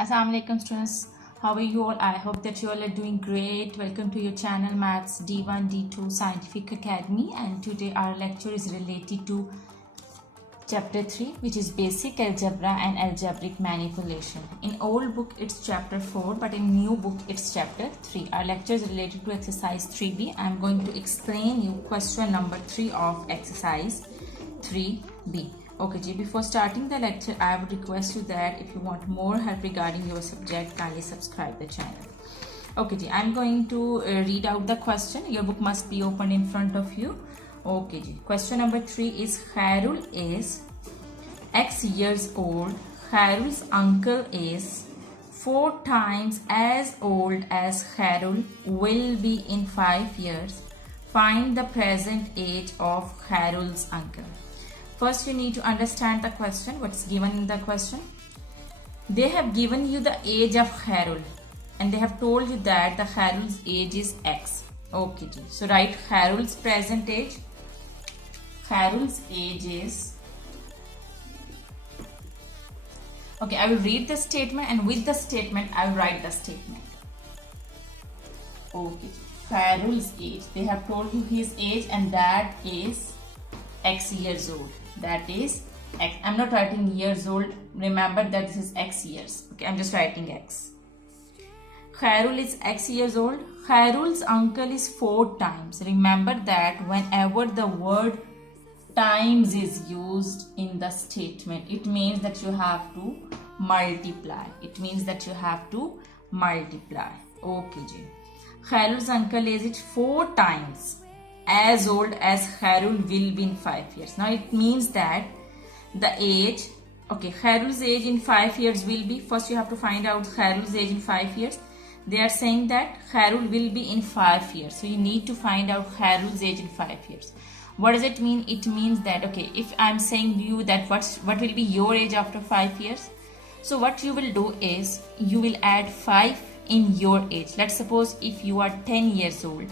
Assalamu alaikum students, how are you all? I hope that you all are doing great. Welcome to your channel Maths D1 D2 Scientific Academy, and today our lecture is related to chapter 3, which is basic algebra and algebraic manipulation. In old book it's chapter 4, but in new book it's chapter 3. Our lecture is related to exercise 3b. I'm going to explain you question number 3 of exercise 3b. Okay ji, before starting the lecture I would request you that if you want more help regarding your subject, kindly subscribe the channel. Okay ji, I'm going to read out the question. Your book must be open in front of you. Okay ji, question number 3 is Khairul is X years old. Khairul's uncle is 4 times as old as Khairul will be in 5 years. Find the present age of Khairul's uncle. First, you need to understand the question, what's given in the question. They have given you the age of Khairul and they have told you that the Khairul's age is X. Okay, ji. So write Khairul's present age. Khairul's age is... Okay, I will read the statement and with the statement, I will write the statement. Okay, ji. Khairul's age. They have told you his age and that is X years old. That is X. I'm not writing years old. Remember that this is X years. Okay, I'm just writing X. Khairul is X years old. Khairul's uncle is 4 times. Remember that whenever the word times is used in the statement, it means that you have to multiply. It means that you have to multiply. Okay, ji. Khairul's uncle is it 4 times as old as Khairul will be in 5 years. Now it means that the age, okay, Khairul's age in 5 years will be, first you have to find out Khairul's age in 5 years. They are saying that Khairul will be in 5 years. So you need to find out Khairul's age in 5 years. What does it mean? It means that, okay, if I'm saying to you that what will be your age after 5 years? So what you will do is you will add 5 in your age. Let's suppose if you are 10 years old.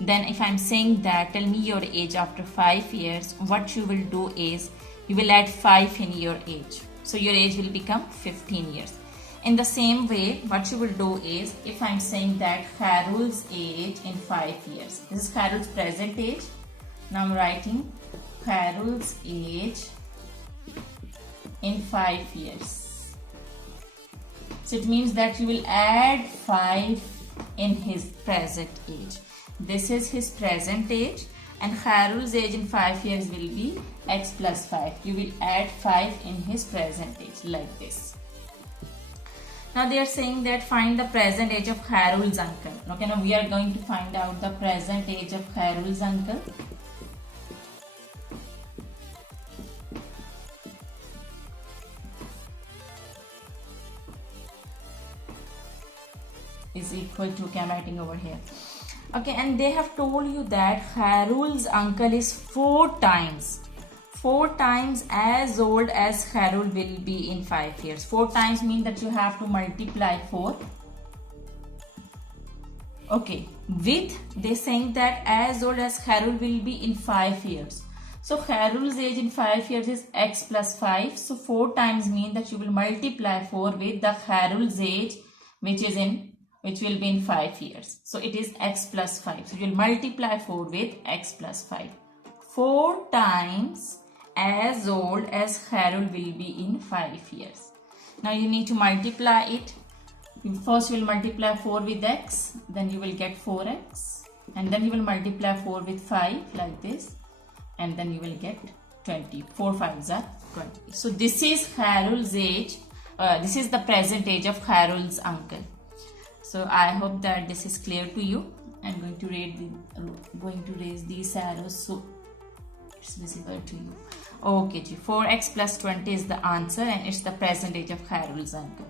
Then if I'm saying that tell me your age after 5 years, what you will do is you will add 5 in your age. So your age will become 15 years. In the same way, what you will do is if I'm saying that Khairul's age in 5 years. This is Khairul's present age. Now I'm writing Khairul's age in 5 years. So it means that you will add 5 in his present age. This is his present age and Khairul's age in 5 years will be X plus 5. You will add 5 in his present age like this. Now they are saying that find the present age of Khairul's uncle. Okay, now we are going to find out the present age of Khairul's uncle. Is equal to, okay, I'm writing over here. Okay, and they have told you that Khairul's uncle is 4 times as old as Khairul will be in 5 years. 4 times mean that you have to multiply 4. Okay, with they saying that as old as Khairul will be in 5 years. So Khairul's age in 5 years is X plus 5. So 4 times mean that you will multiply 4 with the Khairul's age which will be in 5 years. So it is X plus 5. So you will multiply 4 with X plus 5. 4 times as old as Khairul will be in 5 years. Now you need to multiply it. First you will multiply 4 with X. Then you will get 4X. And then you will multiply 4 with 5 like this. And then you will get 20. 4 5s are 20. So this is Khairul's age. This is the present age of Khairul's uncle. So I hope that this is clear to you. I'm going to raise these arrows so it's visible to you. Okay, 4x plus 20 is the answer and it's the present age of Khairul's uncle.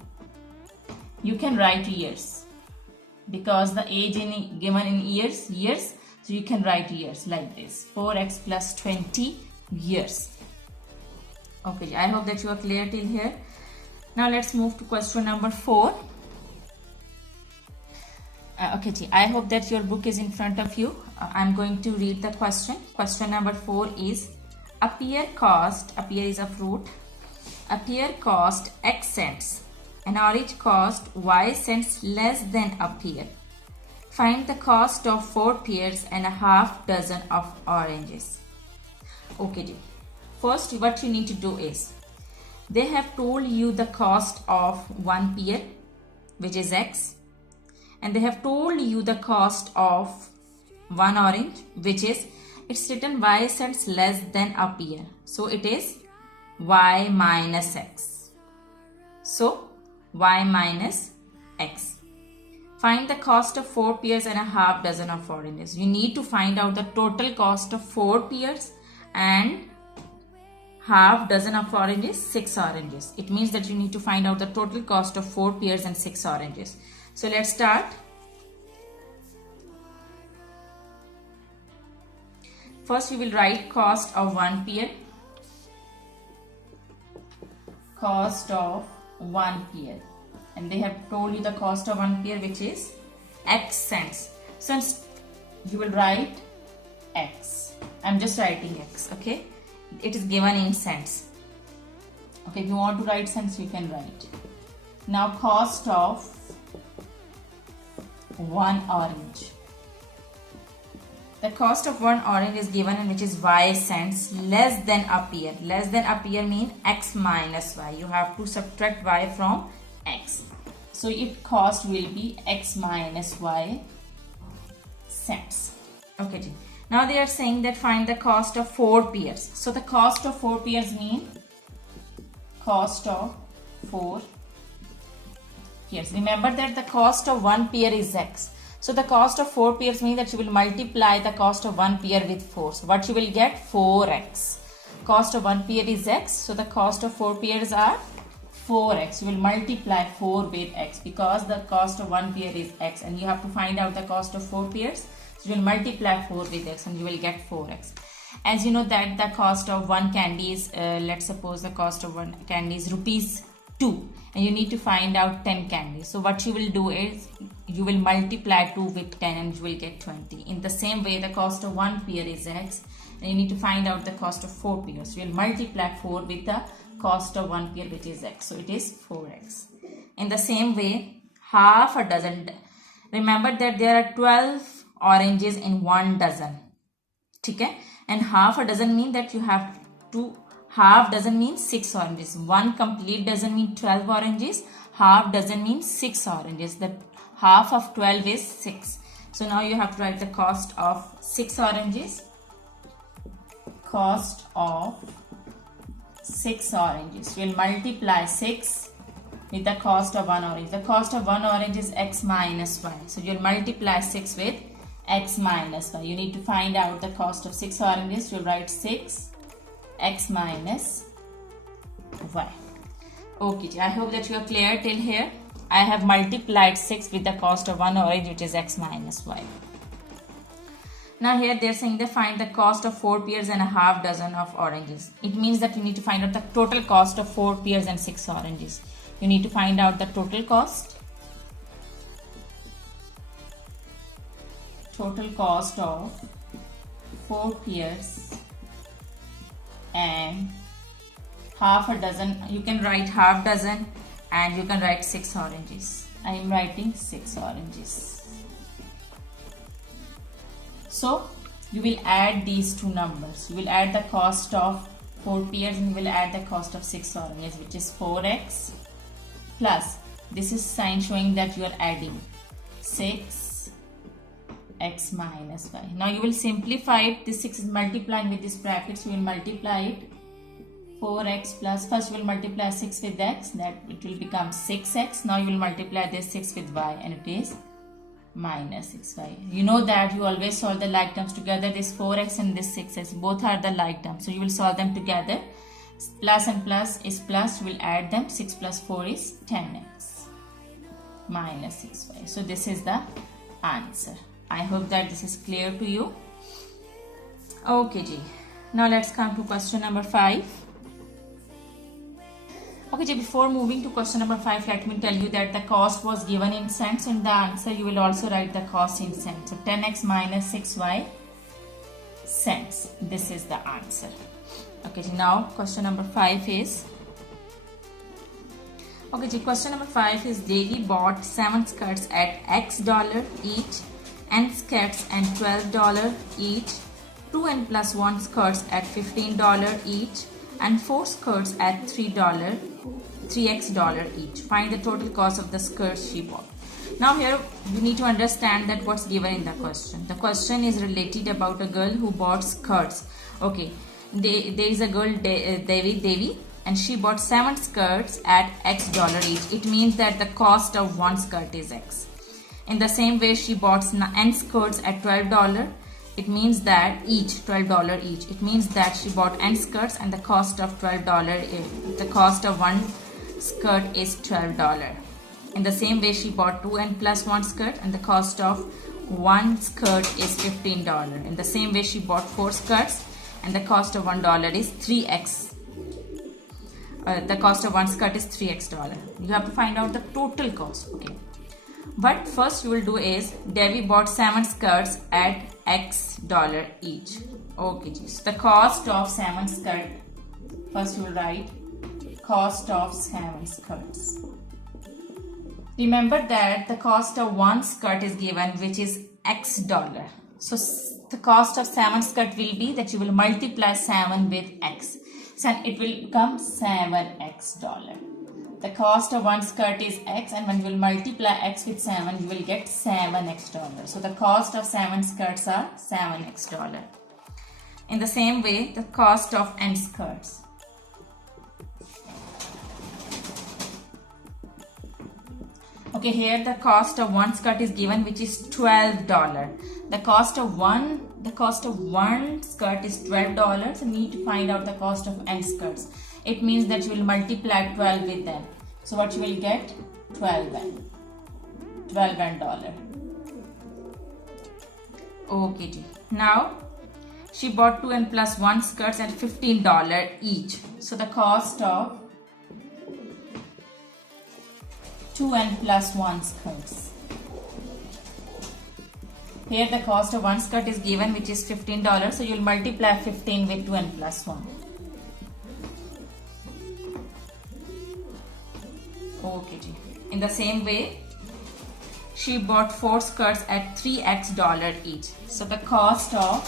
You can write years because the age given in years, so you can write years like this. 4x plus 20 years. Okay, I hope that you are clear till here. Now let's move to question number 4. Okay, I hope that your book is in front of you. I'm going to read the question. Question number 4 is a pear is a fruit. A pear cost X cents An orange cost y cents less than a pear. Find the cost of 4 pears and a half dozen of oranges. Okay, first what you need to do is, they have told you the cost of 1 pear, which is x, and they have told you the cost of 1 orange, which is, it's written y cents less than a pear, so it is y minus x. So y minus x. Find the cost of 4 pears and a half dozen of oranges. You need to find out the total cost of 4 pears and half dozen of oranges, 6 oranges. It means that you need to find out the total cost of 4 pears and 6 oranges. So let's start. First we will write cost of 1 pear. Cost of 1 pear. And they have told you the cost of 1 pear, which is x cents. So you will write x. I'm just writing x, okay? It is given in cents. Okay, if you want to write cents, you can write. Now cost of 1 orange. The cost of 1 orange is given, which is y cents less than a pear. Less than a pear means x minus y. You have to subtract y from x. So its cost will be x minus y cents. Okay. Now they are saying that find the cost of 4 pears. So the cost of 4 pears mean cost of 4 pears. Remember that the cost of 1 pear is x. So the cost of 4 pears means that you will multiply the cost of 1 pear with 4. So what you will get? 4x. Cost of 1 pear is x. So the cost of 4 pears are 4x. You will multiply 4 with x because the cost of 1 pear is x, and you have to find out the cost of 4 pears. So you will multiply 4 with x and you will get 4x. As you know that the cost of 1 candy is, let's suppose the cost of 1 candy is rupees 2, and you need to find out 10 candies. So what you will do is you will multiply 2 with 10 and you will get 20. In the same way, the cost of 1 pear is x, and you need to find out the cost of 4 pears. You will multiply 4 with the cost of 1 pear, which is x. So it is 4x. In the same way, half a dozen. Remember that there are 12 oranges in 1 dozen. Okay? And half a dozen mean that you have to, half dozen means 6 oranges. 1 complete dozen means 12 oranges. Half dozen means 6 oranges. The half of 12 is 6. So now you have to write the cost of 6 oranges. Cost of 6 oranges. We will multiply 6 with the cost of 1 orange. The cost of 1 orange is x minus y. So you will multiply 6 with x minus y. You need to find out the cost of 6 oranges. You will write 6 x minus y. Okay, I hope that you are clear till here. I have multiplied 6 with the cost of 1 orange, which is x minus y. Now here they are saying they find the cost of 4 pears and a half dozen of oranges. It means that you need to find out the total cost of 4 pears and 6 oranges. You need to find out the total cost. Total cost of 4 pears and half a dozen. You can write half dozen and you can write 6 oranges. I am writing 6 oranges. So you will add these two numbers. You will add the cost of 4 pears and you will add the cost of 6 oranges, which is 4x plus, this is sign showing that you are adding 6 x minus y. Now you will simplify it. This 6 is multiplying with this bracket, so you will multiply it. 4x plus, first you will multiply 6 with x, that it will become 6x. Now you will multiply this 6 with y and it is minus 6y. You know that you always solve the like terms together. This 4x and this 6x, both are the like terms. So you will solve them together. Plus and plus is plus, you will add them. 6 plus 4 is 10x minus 6y. So this is the answer. I hope that this is clear to you. Okay, Ji. Now let's come to question number 5. Okay, Ji, before moving to question number 5, let me tell you that the cost was given in cents. In the answer, you will also write the cost in cents. So 10x minus 6y cents. This is the answer. Okay, Ji, now question number 5 is, Okay, ji, question number 5 is Devi bought 7 skirts at X dollar each, and skirts and $12 each, 2 and plus 1 skirts at $15 each, and 4 skirts at $3x dollar each. Find the total cost of the skirts she bought. Now here you need to understand that what's given in the question. The question is related about a girl who bought skirts. Okay, there is a girl Devi, and she bought 7 skirts at X dollar each. It means that the cost of one skirt is X. In the same way, she bought N skirts at $12. It means that $12 each. It means that she bought N skirts and the cost of $12. The cost of one skirt is $12. In the same way, she bought 2N plus 1 skirt and the cost of one skirt is $15. In the same way, she bought 4 skirts and the cost of $1 is 3x. The cost of one skirt is $3x. You have to find out the total cost. Okay. What first you will do is Devi bought 7 skirts at X dollar each. Okay, so the cost of 7 skirts. First you will write cost of 7 skirts. Remember that the cost of one skirt is given, which is X dollar. So the cost of 7 skirt will be that you will multiply 7 with X. So it will become 7x dollar. The cost of one skirt is X, and when you will multiply X with 7, you will get 7x dollar. So the cost of 7 skirts are 7x dollar. In the same way, the cost of N skirts. Okay, here the cost of one skirt is given, which is $12. The cost of one skirt is $12. So we need to find out the cost of N skirts. It means that you will multiply 12 with them. So what you will get? 12N dollar. Okay, now she bought 2N plus 1 skirts at $15 each. So the cost of 2N plus 1 skirts. Here the cost of one skirt is given, which is $15. So you will multiply 15 with 2N plus 1. Okay. In the same way, she bought 4 skirts at $3x dollar each. So the cost of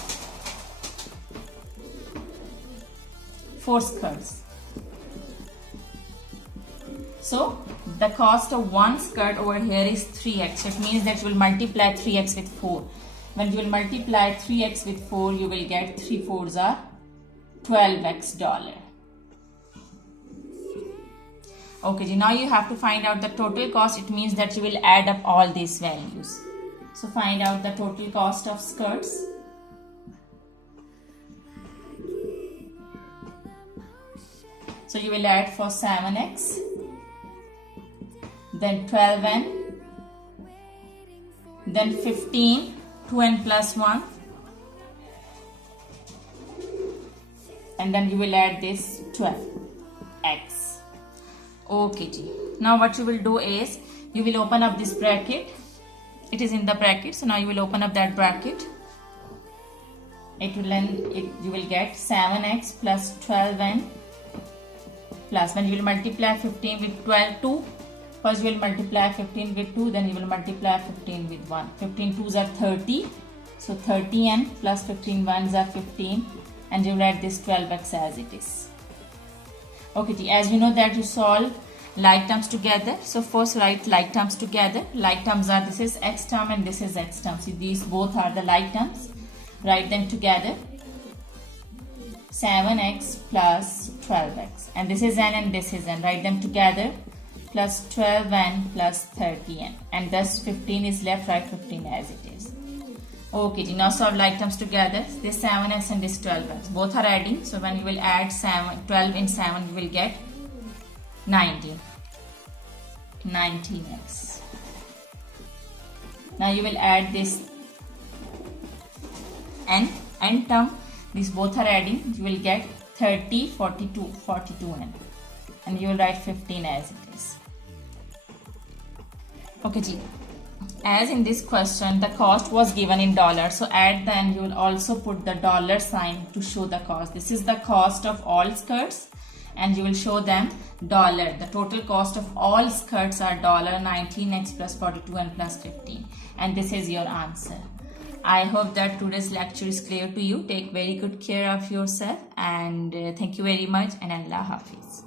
4 skirts. So the cost of one skirt over here is 3x. It means that you will multiply 3x with 4. When you will multiply 3x with 4, you will get 3 4s are 12x dollar. Okay, now you have to find out the total cost. It means that you will add up all these values. So find out the total cost of skirts. So you will add for 7x, then 12N, then 15, 2N plus 1, and then you will add this 12x. Okay, now what you will do is you will open up this bracket. It is in the bracket, so now you will open up that bracket. You will get 7x plus 12N plus, when you will multiply 15 with 12, first you will multiply 15 with 2, then you will multiply 15 with 1. 15 2s are 30, so 30N plus 15 1s are 15, and you will add this 12x as it is. Okay, as you know that you solve like terms together. So first write like terms together. Like terms are, this is x term and this is x term. See, these both are the like terms. Write them together. 7x plus 12x. And this is n and this is n. Write them together. Plus 12n plus 30n. And thus 15 is left. Write 15 as it is. Okay, now solve like terms together. This 7x and this 12x. Both are adding. So when you will add 12 in 7, you will get 19x. Now you will add this n term. These both are adding. You will get 30, 42n. And you will write 15 as it is. Okay, as in this question, the cost was given in dollars. So at the end, you will also put the dollar sign to show the cost. This is the cost of all skirts, and you will show them dollar. The total cost of all skirts are $19x plus 42 and plus 15, and this is your answer. I hope that today's lecture is clear to you. Take very good care of yourself, and thank you very much, and Allah Hafiz.